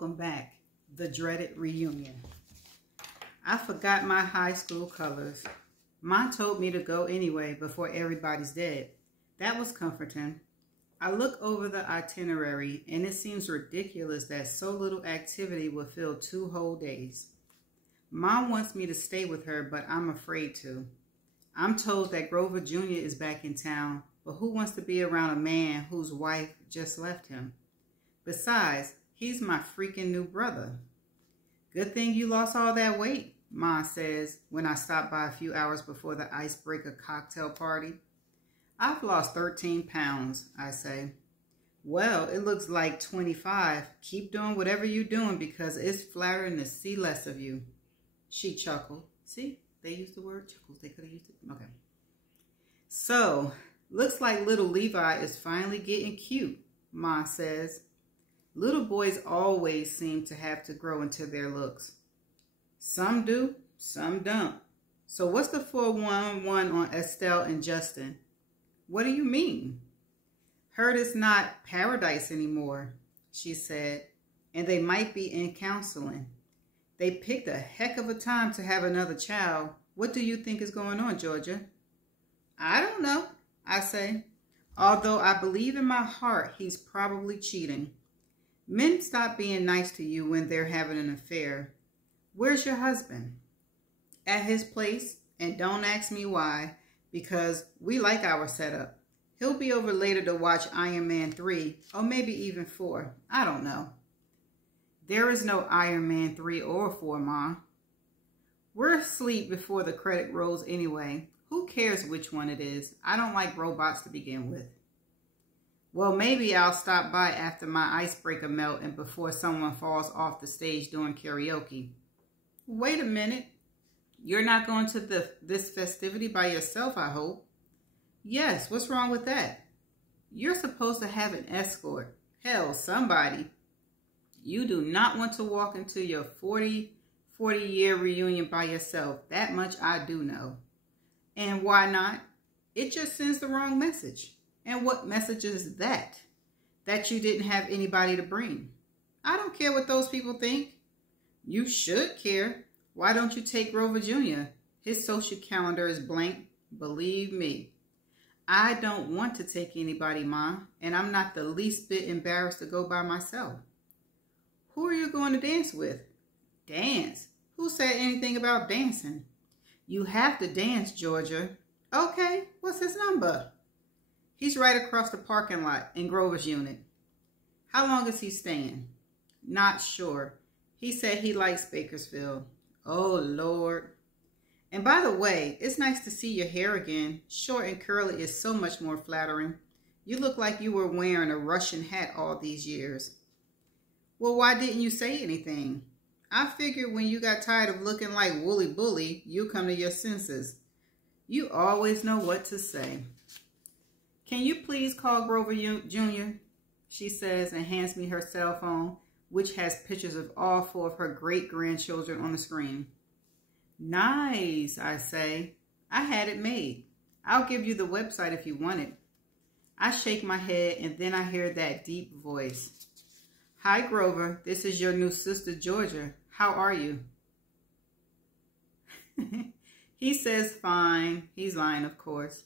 welcome back. The dreaded reunion. I forgot my high school colors. Mom told me to go anyway before everybody's dead. That was comforting. I look over the itinerary and it seems ridiculous that so little activity would fill 2 whole days. Mom wants me to stay with her, but I'm afraid to. I'm told that Grover Jr. is back in town, but who wants to be around a man whose wife just left him? Besides, he's my freaking new brother. Good thing you lost all that weight, Ma says when I stop by a few hours before the icebreaker cocktail party. I've lost 13 pounds, I say. Well, it looks like 25. Keep doing whatever you're doing because it's flattering to see less of you. She chuckled. See, they used the word chuckles. They could have used it. Okay. So, looks like little Levi is finally getting cute, Ma says. Little boys always seem to have to grow into their looks. Some do, some don't. So what's the 411 on Estelle and Justin? What do you mean? Heard it's not paradise anymore, she said, and they might be in counseling. They picked a heck of a time to have another child. What do you think is going on, Georgia? I don't know, I say, although I believe in my heart he's probably cheating. Men stop being nice to you when they're having an affair. Where's your husband? At his place, and don't ask me why, because we like our setup. He'll be over later to watch Iron Man 3, or maybe even 4. I don't know. There is no Iron Man 3 or 4, Ma. We're asleep before the credit rolls anyway. Who cares which one it is? I don't like robots to begin with. Well, maybe I'll stop by after my icebreaker melt and before someone falls off the stage doing karaoke. Wait a minute. You're not going to this festivity by yourself, I hope. Yes, what's wrong with that? You're supposed to have an escort. Hell, somebody. You do not want to walk into your 40-year reunion by yourself. That much I do know. And why not? It just sends the wrong message. And what message is that? That you didn't have anybody to bring. I don't care what those people think. You should care. Why don't you take Grover Jr.? His social calendar is blank. Believe me. I don't want to take anybody, Ma, and I'm not the least bit embarrassed to go by myself. Who are you going to dance with? Dance? Who said anything about dancing? You have to dance, Georgia. Okay, what's his number? He's right across the parking lot in Grover's unit. How long is he staying? Not sure. He said he likes Bakersfield. Oh, Lord. And by the way, it's nice to see your hair again. Short and curly is so much more flattering. You look like you were wearing a Russian hat all these years. Well, why didn't you say anything? I figured when you got tired of looking like Wooly Bully, you come to your senses. You always know what to say. Can you please call Grover Jr.? She says and hands me her cell phone, which has pictures of all 4 of her great-grandchildren on the screen. Nice, I say. I had it made. I'll give you the website if you want it. I shake my head and then I hear that deep voice. Hi, Grover. This is your new sister, Georgia. How are you? He says fine. He's lying, of course.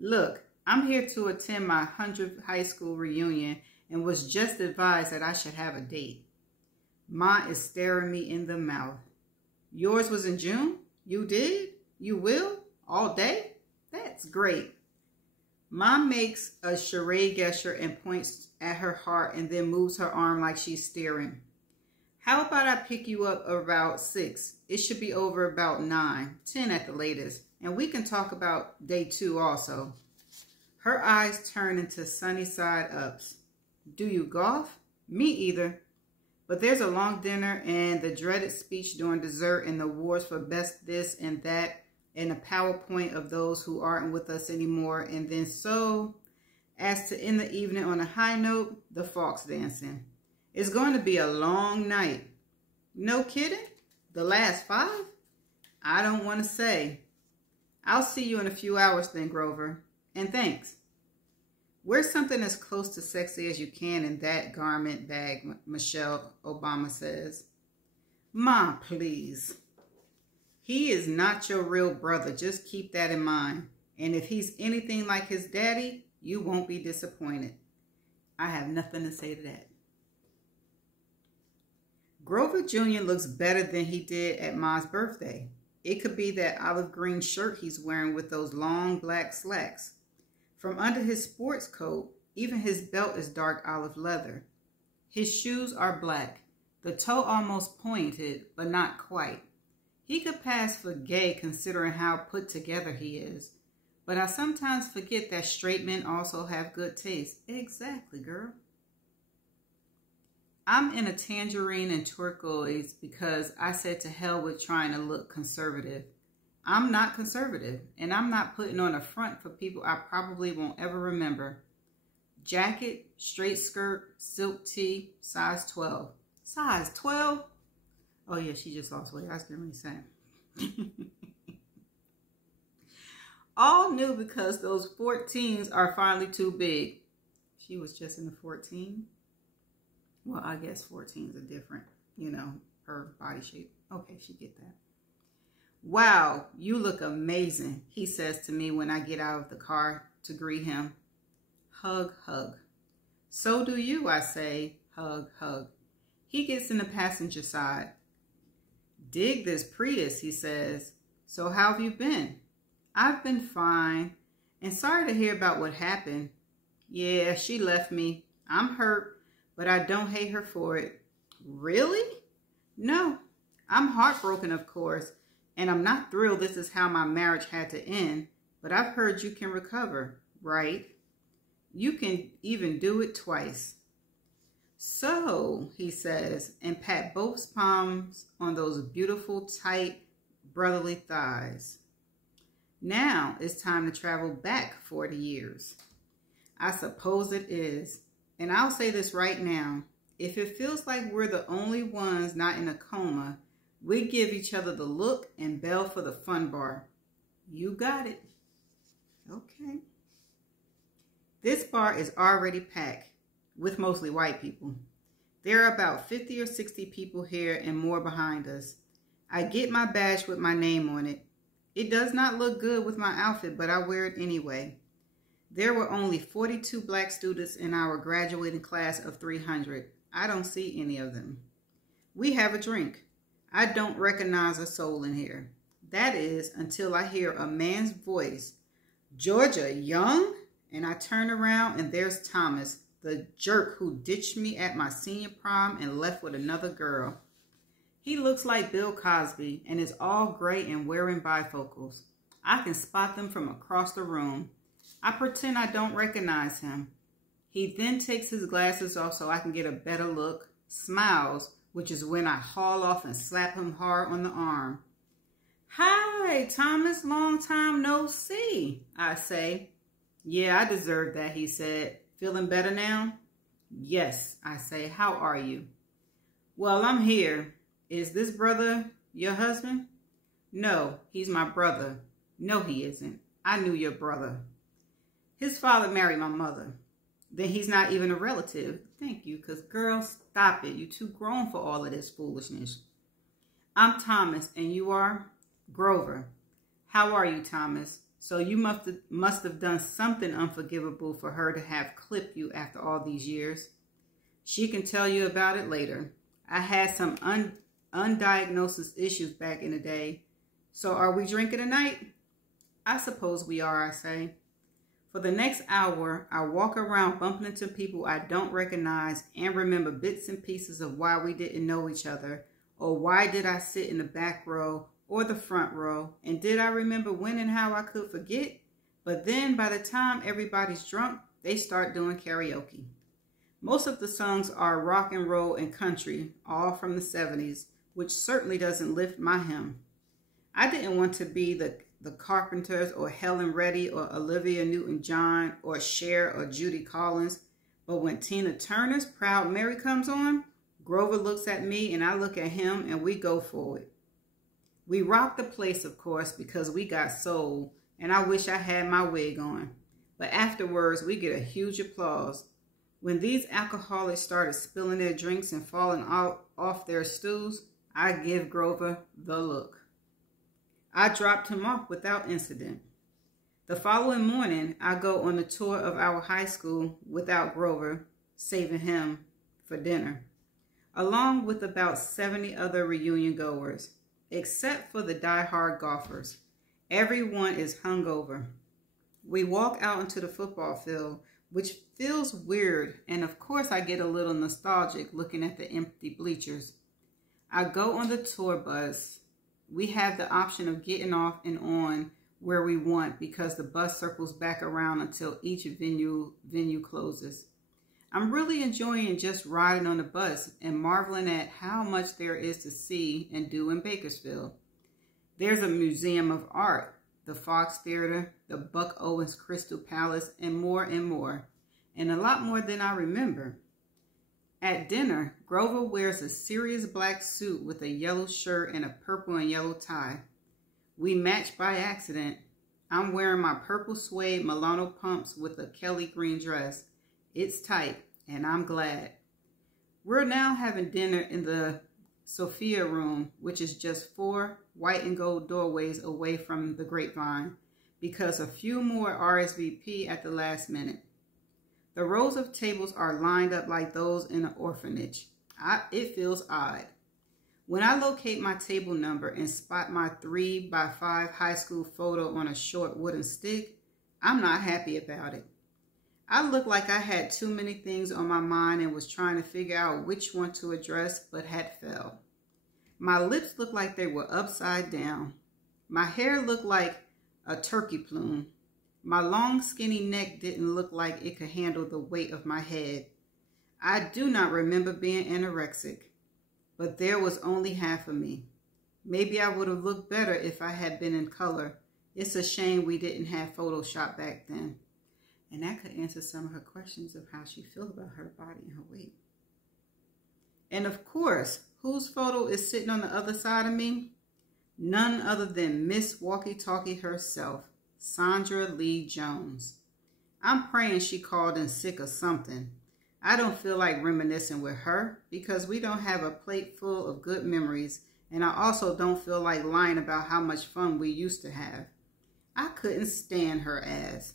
Look, I'm here to attend my 100th high school reunion and was just advised that I should have a date. Ma is staring me in the mouth. Yours was in June? You did? You will? All day? That's great. Mom makes a charade gesture and points at her heart and then moves her arm like she's staring. How about I pick you up about 6? It should be over about 9, 10 at the latest. And we can talk about day 2 also. Her eyes turn into sunny side ups. Do you golf? Me either. But there's a long dinner and the dreaded speech during dessert and the awards for best this and that and a PowerPoint of those who aren't with us anymore. And then so, as to end the evening on a high note, the fox dancing. It's going to be a long night. No kidding? The last 5? I don't want to say. I'll see you in a few hours then, Grover. And thanks. Wear something as close to sexy as you can in that garment bag, Michelle Obama says. Ma, please. He is not your real brother. Just keep that in mind. And if he's anything like his daddy, you won't be disappointed. I have nothing to say to that. Grover Jr. looks better than he did at Ma's birthday. It could be that olive green shirt he's wearing with those long black slacks. From under his sports coat, even his belt is dark olive leather. His shoes are black, the toe almost pointed, but not quite. He could pass for gay considering how put together he is. But I sometimes forget that straight men also have good taste. Exactly, girl. I'm in a tangerine and turquoise because I said to hell with trying to look conservative. I'm not conservative, and I'm not putting on a front for people I probably won't ever remember. Jacket, straight skirt, silk tee, size 12. Size 12? Oh yeah, she just lost weight. I was getting ready to say. All new because those 14s are finally too big. She was just in the 14. Well, I guess 14s are different, her body shape. Okay, she get that. Wow, you look amazing, he says to me when I get out of the car to greet him. Hug, hug. So do you, I say. Hug, hug. He gets in the passenger side. Dig this Prius, he says. So how have you been? I've been fine. And sorry to hear about what happened. Yeah, she left me. I'm hurt, but I don't hate her for it. Really? No. I'm heartbroken, of course. And I'm not thrilled this is how my marriage had to end. But I've heard you can recover, right? You can even do it twice. So, he says, and pat both palms on those beautiful, tight, brotherly thighs. Now it's time to travel back 40 years. I suppose it is. And I'll say this right now. If it feels like we're the only ones not in a coma, we give each other the look and bell for the fun bar. You got it. Okay. This bar is already packed with mostly white people. There are about 50 or 60 people here and more behind us. I get my badge with my name on it. It does not look good with my outfit, but I wear it anyway. There were only 42 black students in our graduating class of 300. I don't see any of them. We have a drink. I don't recognize a soul in here. That is until I hear a man's voice. Georgia Young? And I turn around and there's Thomas, the jerk who ditched me at my senior prom and left with another girl. He looks like Bill Cosby and is all gray and wearing bifocals. I can spot them from across the room. I pretend I don't recognize him. He then takes his glasses off so I can get a better look, smiles, which is when I haul off and slap him hard on the arm. Hi, Thomas, long time no see, I say. Yeah, I deserve that, he said. Feeling better now? Yes, I say. How are you? Well, I'm here. Is this brother your husband? No, he's my brother. No, he isn't. I knew your brother. His father married my mother. Then he's not even a relative. Thank you, because girl, stop it. You're too grown for all of this foolishness. I'm Thomas, and you are? Grover. How are you, Thomas? So you must have done something unforgivable for her to have clipped you after all these years. She can tell you about it later. I had some undiagnosed issues back in the day. So are we drinking tonight? I suppose we are, I say. For the next hour, I walk around bumping into people I don't recognize and remember bits and pieces of why we didn't know each other, or why did I sit in the back row or the front row, and did I remember when and how I could forget? But then by the time everybody's drunk, they start doing karaoke. Most of the songs are rock and roll and country, all from the 70s, which certainly doesn't lift my hem. I didn't want to be the Carpenters or Helen Reddy or Olivia Newton-John or Cher or Judy Collins, but when Tina Turner's Proud Mary comes on, Grover looks at me and I look at him and we go for it. We rock the place, of course, because we got soul, and I wish I had my wig on. but afterwards we get a huge applause. When these alcoholics started spilling their drinks and falling off their stools, I give Grover the look. I dropped him off without incident. The following morning, I go on a tour of our high school without Grover, saving him for dinner, along with about 70 other reunion goers, except for the die-hard golfers. Everyone is hungover. We walk out into the football field, which feels weird, and of course I get a little nostalgic looking at the empty bleachers. I go on the tour bus. We have the option of getting off and on where we want because the bus circles back around until each venue closes. I'm really enjoying just riding on the bus and marveling at how much there is to see and do in Bakersfield. There's a museum of art, the Fox Theater, the Buck Owens Crystal Palace, and more, and a lot more than I remember. At dinner, Grover wears a serious black suit with a yellow shirt and a purple and yellow tie. We match by accident. I'm wearing my purple suede Milano pumps with a Kelly green dress. It's tight, and I'm glad. We're now having dinner in the Sophia room, which is just 4 white and gold doorways away from the Grapevine, because a few more RSVP at the last minute. The rows of tables are lined up like those in an orphanage. It feels odd. When I locate my table number and spot my 3x5 high school photo on a short wooden stick, I'm not happy about it. I look like I had too many things on my mind and was trying to figure out which one to address, but had failed. My lips looked like they were upside down. My hair looked like a turkey plume. My long, skinny neck didn't look like it could handle the weight of my head. I do not remember being anorexic, but there was only half of me. Maybe I would have looked better if I had been in color. It's a shame we didn't have Photoshop back then. And that could answer some of her questions of how she feels about her body and her weight. And of course, whose photo is sitting on the other side of me? None other than Miss Walkie-Talkie herself, Sandra Lee Jones. I'm praying she called in sick or something. I don't feel like reminiscing with her because we don't have a plate full of good memories, and I also don't feel like lying about how much fun we used to have. I couldn't stand her ass.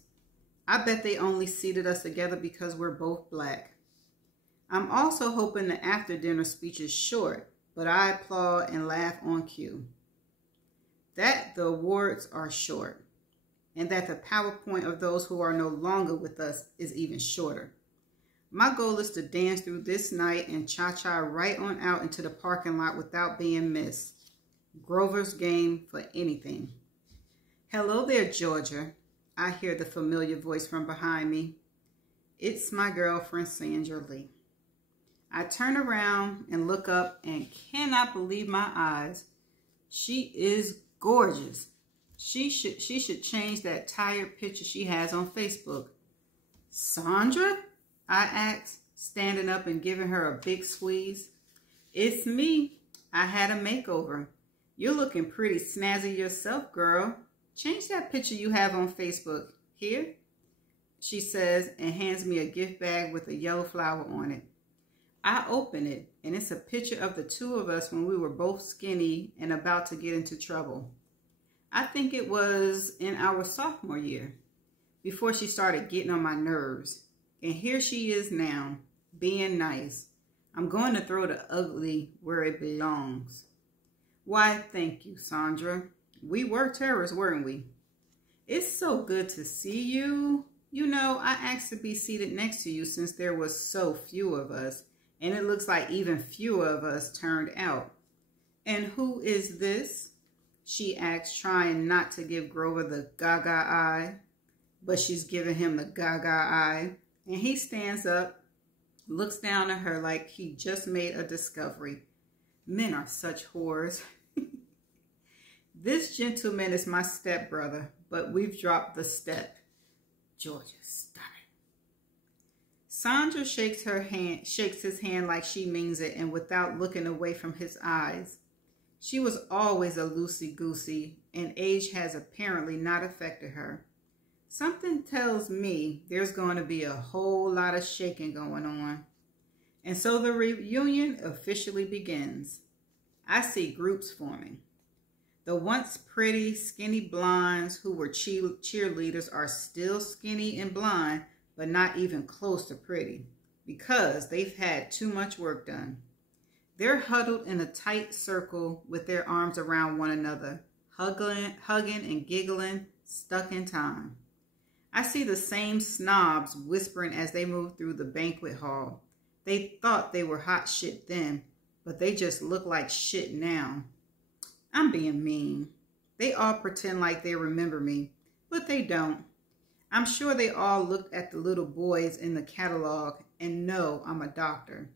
I bet they only seated us together because we're both black. I'm also hoping the after-dinner speech is short, but I applaud and laugh on cue. That the awards are short, and that the PowerPoint of those who are no longer with us is even shorter. My goal is to dance through this night and cha-cha right on out into the parking lot without being missed. Grover's game for anything. Hello there, Georgia. I hear the familiar voice from behind me. It's my girlfriend, Sandra Lee. I turn around and look up and cannot believe my eyes. She is gorgeous. She should change that tired picture she has on Facebook. Sandra? I asked, standing up and giving her a big squeeze. It's me. I had a makeover. You're looking pretty snazzy yourself, girl. Change that picture you have on Facebook. Here, she says, and hands me a gift bag with a yellow flower on it. I open it, and it's a picture of the two of us when we were both skinny and about to get into trouble. I think it was in our sophomore year, before she started getting on my nerves. And here she is now, being nice. I'm going to throw the ugly where it belongs. Why, thank you, Sandra. We were terrorists, weren't we? It's so good to see you. You know, I asked to be seated next to you since there was so few of us, and it looks like even fewer of us turned out. And who is this? She asked, trying not to give Grover the gaga eye, but she's giving him the gaga eye. And he stands up, looks down at her like he just made a discovery. Men are such whores. This gentleman is my stepbrother, but we've dropped the step. Georgia, stop it. Sandra shakes his hand like she means it, and without looking away from his eyes. She was always a loosey-goosey, and age has apparently not affected her. Something tells me there's going to be a whole lot of shaking going on. And so the reunion officially begins. I see groups forming. The once pretty, skinny blondes who were cheerleaders are still skinny and blonde, but not even close to pretty, because they've had too much work done. They're huddled in a tight circle with their arms around one another, hugging and giggling, stuck in time. I see the same snobs whispering as they move through the banquet hall. They thought they were hot shit then, but they just look like shit now. I'm being mean. They all pretend like they remember me, but they don't. I'm sure they all looked at the little boys in the catalog and know I'm a doctor.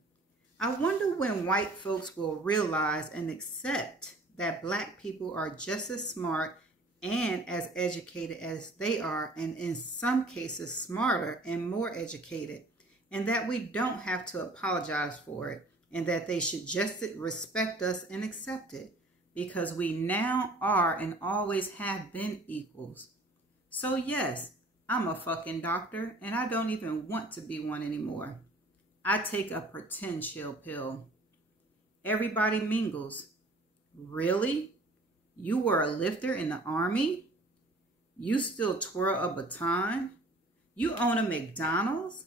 I wonder when white folks will realize and accept that black people are just as smart and as educated as they are, and in some cases smarter and more educated, and that we don't have to apologize for it, and that they should just respect us and accept it, because we now are and always have been equals. So yes, I'm a fucking doctor, and I don't even want to be one anymore. I take a pretend chill pill. Everybody mingles. Really? You were a lifter in the army? You still twirl a baton? You own a McDonald's?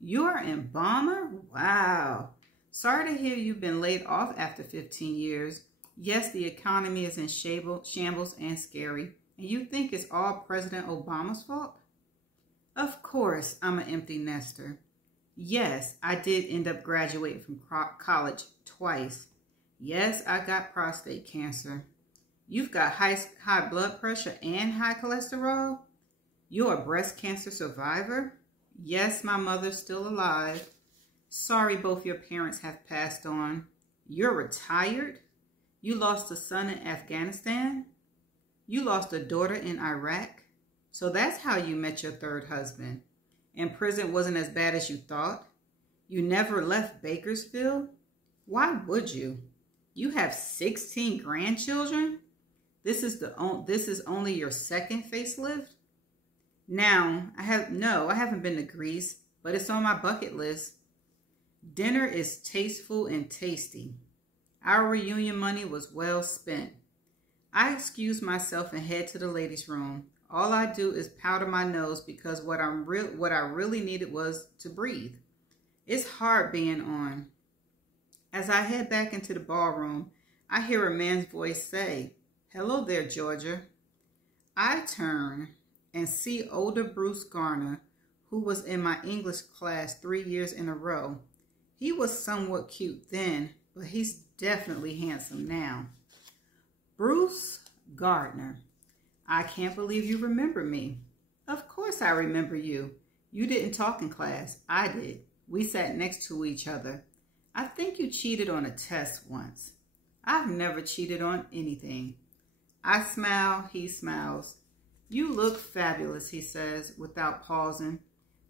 You're an embalmer? Wow. Sorry to hear you've been laid off after 15 years. Yes, the economy is in shambles and scary. And you think it's all President Obama's fault? Of course, I'm an empty nester. Yes, I did end up graduating from college twice. Yes, I got prostate cancer. You've got high blood pressure and high cholesterol? You're a breast cancer survivor? Yes, my mother's still alive. Sorry both your parents have passed on. You're retired? You lost a son in Afghanistan? You lost a daughter in Iraq? So that's how you met your third husband. And prison wasn't as bad as you thought? You never left Bakersfield? Why would you? You have 16 grandchildren? This is only your second facelift? Now, I haven't been to Greece, but it's on my bucket list. Dinner is tasteful and tasty. Our reunion money was well spent. I excuse myself and head to the ladies' room. All I do is powder my nose because what I really needed was to breathe. It's hard being on. As I head back into the ballroom, I hear a man's voice say, "Hello there, Georgia." I turn and see older Bruce Garner, who was in my English class 3 years in a row. He was somewhat cute then, but he's definitely handsome now. Bruce Gardner. I can't believe you remember me. Of course I remember you. You didn't talk in class. I did. We sat next to each other. I think you cheated on a test once. I've never cheated on anything. I smile, he smiles. You look fabulous, he says, without pausing.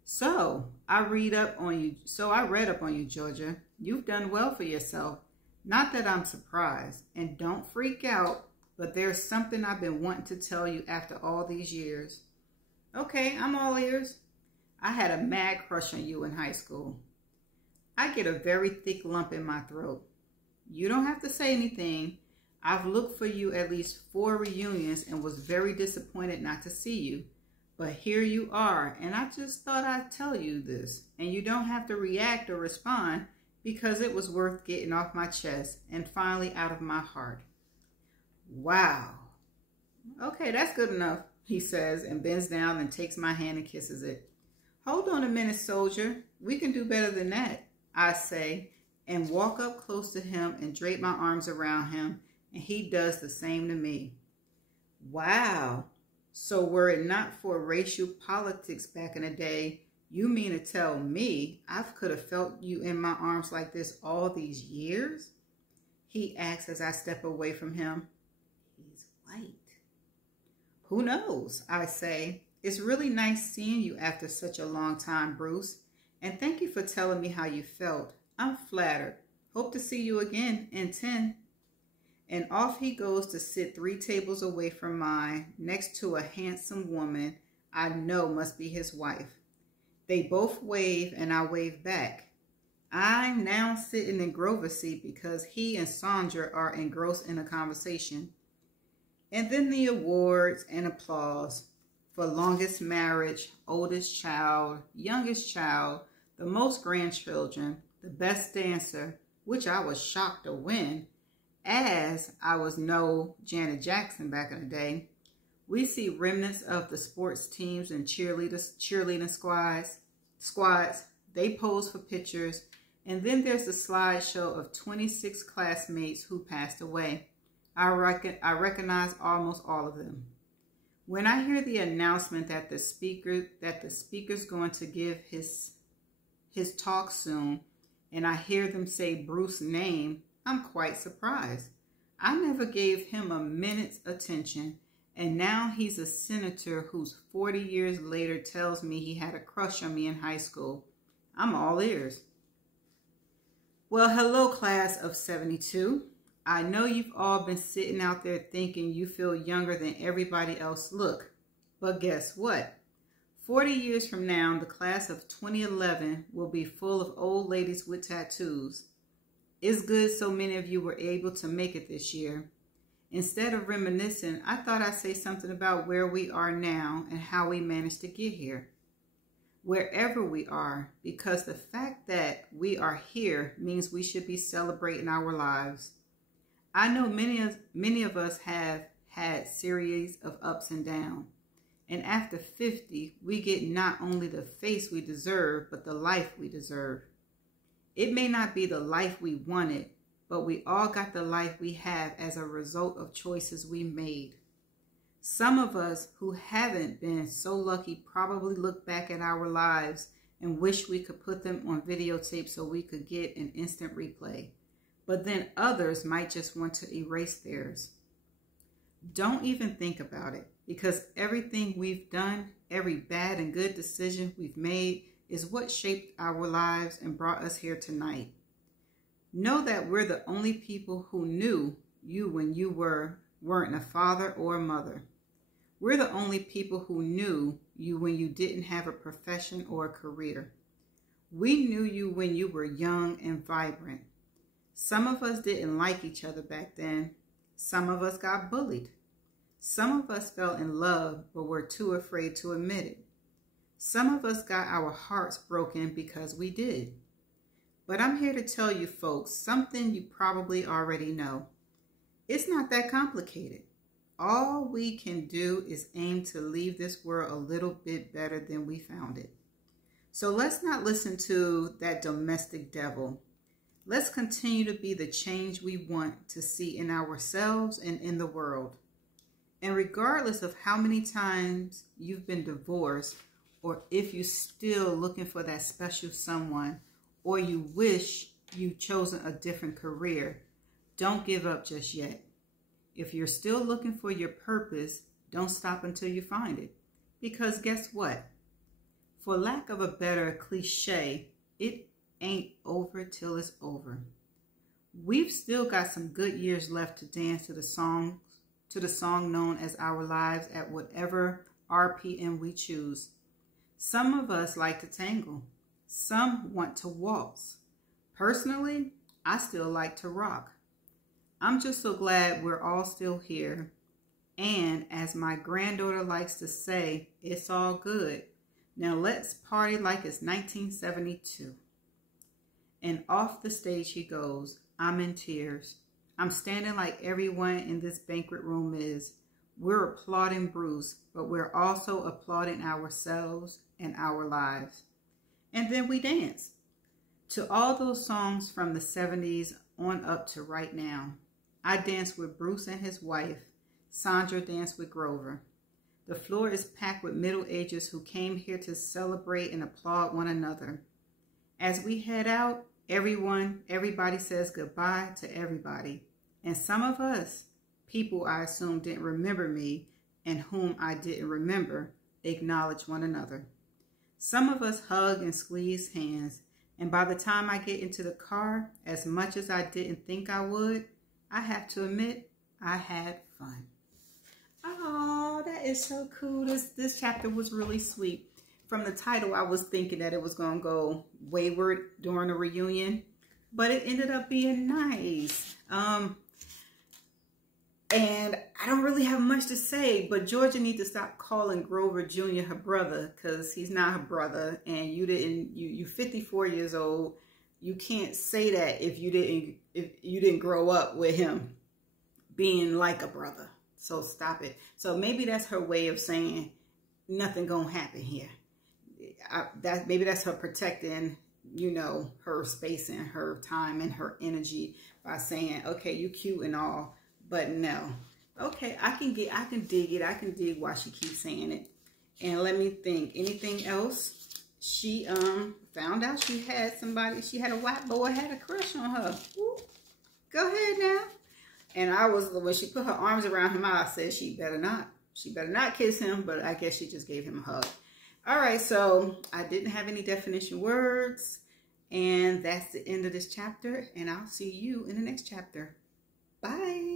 So I read up on you, Georgia. You've done well for yourself. Not that I'm surprised. And don't freak out, but there's something I've been wanting to tell you after all these years. Okay, I'm all ears. I had a mad crush on you in high school. I get a very thick lump in my throat. You don't have to say anything. I've looked for you at least 4 reunions and was very disappointed not to see you. But here you are, and I just thought I'd tell you this. And you don't have to react or respond because it was worth getting off my chest and finally out of my heart. Wow. Okay, that's good enough, he says, and bends down and takes my hand and kisses it. Hold on a minute, soldier. We can do better than that, I say, and walk up close to him and drape my arms around him, and he does the same to me. Wow. So were it not for racial politics back in the day, you mean to tell me I could have felt you in my arms like this all these years? He asks as I step away from him. He's white. Who knows, I say. It's really nice seeing you after such a long time, Bruce. And thank you for telling me how you felt. I'm flattered. Hope to see you again in 10. And off he goes to sit 3 tables away from mine, next to a handsome woman I know must be his wife. They both wave and I wave back. I'm now sitting in Grover's seat because he and Sandra are engrossed in a conversation. And then the awards and applause for longest marriage, oldest child, youngest child, the most grandchildren, the best dancer, which I was shocked to win, as I was no Janet Jackson back in the day. We see remnants of the sports teams and cheerleading squads. They pose for pictures. And then there's the slideshow of 26 classmates who passed away. I recognize almost all of them. When I hear the announcement that the speaker's going to give his talk soon, and I hear them say Bruce's name, I'm quite surprised. I never gave him a minute's attention, and now he's a senator who's 40 years later tells me he had a crush on me in high school. I'm all ears. Well, hello, class of 72. I know you've all been sitting out there thinking you feel younger than everybody else look. But guess what? 40 years from now, the class of 2011 will be full of old ladies with tattoos. It's good so many of you were able to make it this year. Instead of reminiscing, I thought I'd say something about where we are now and how we managed to get here. Wherever we are, because the fact that we are here means we should be celebrating our lives. I know many of us have had series of ups and downs. And after 50, we get not only the face we deserve, but the life we deserve. It may not be the life we wanted, but we all got the life we have as a result of choices we made. Some of us who haven't been so lucky probably look back at our lives and wish we could put them on videotape so we could get an instant replay. But then others might just want to erase theirs. Don't even think about it, because everything we've done, every bad and good decision we've made is what shaped our lives and brought us here tonight. Know that we're the only people who knew you when you weren't a father or a mother. We're the only people who knew you when you didn't have a profession or a career. We knew you when you were young and vibrant. Some of us didn't like each other back then. Some of us got bullied. Some of us fell in love but were too afraid to admit it. Some of us got our hearts broken because we did. But I'm here to tell you folks something you probably already know. It's not that complicated. All we can do is aim to leave this world a little bit better than we found it. So let's not listen to that domestic devil. Let's continue to be the change we want to see in ourselves and in the world. And regardless of how many times you've been divorced, or if you're still looking for that special someone, or you wish you'd chosen a different career, don't give up just yet. If you're still looking for your purpose, don't stop until you find it. Because guess what? For lack of a better cliche, it ain't over till it's over. We've still got some good years left to dance to the song known as Our Lives at whatever RPM we choose. Some of us like to tango. Some want to waltz. Personally, I still like to rock. I'm just so glad we're all still here. And as my granddaughter likes to say, it's all good. Now let's party like it's 1972. And off the stage he goes. I'm in tears. I'm standing like everyone in this banquet room is. We're applauding Bruce, but we're also applauding ourselves and our lives. And then we dance to all those songs from the 70s on up to right now. I danced with Bruce and his wife. Sandra danced with Grover. The floor is packed with middle agers who came here to celebrate and applaud one another. As we head out, everybody says goodbye to everybody. And some of us, people I assume didn't remember me and whom I didn't remember, acknowledge one another. Some of us hug and squeeze hands. And by the time I get into the car, as much as I didn't think I would, I have to admit I had fun. Oh, that is so cool. This chapter was really sweet. From the title, I was thinking that it was going to go wayward during the reunion, but it ended up being nice. And I don't really have much to say, but Georgia needs to stop calling Grover Jr. her brother, because he's not her brother, and you're 54 years old. You can't say that if you didn't grow up with him being like a brother. So stop it. So maybe that's her way of saying nothing gonna happen here. Maybe that's her protecting, you know, her space and her time and her energy by saying, okay, you cute and all, but no. Okay, I can dig it. I can dig why she keeps saying it. And let me think, anything else? She found out she had a white boy had a crush on her. Ooh, go ahead now. And when she put her arms around him, I said she better not kiss him, but I guess she just gave him a hug. All right, so I didn't have any definition words, and that's the end of this chapter, and I'll see you in the next chapter. Bye.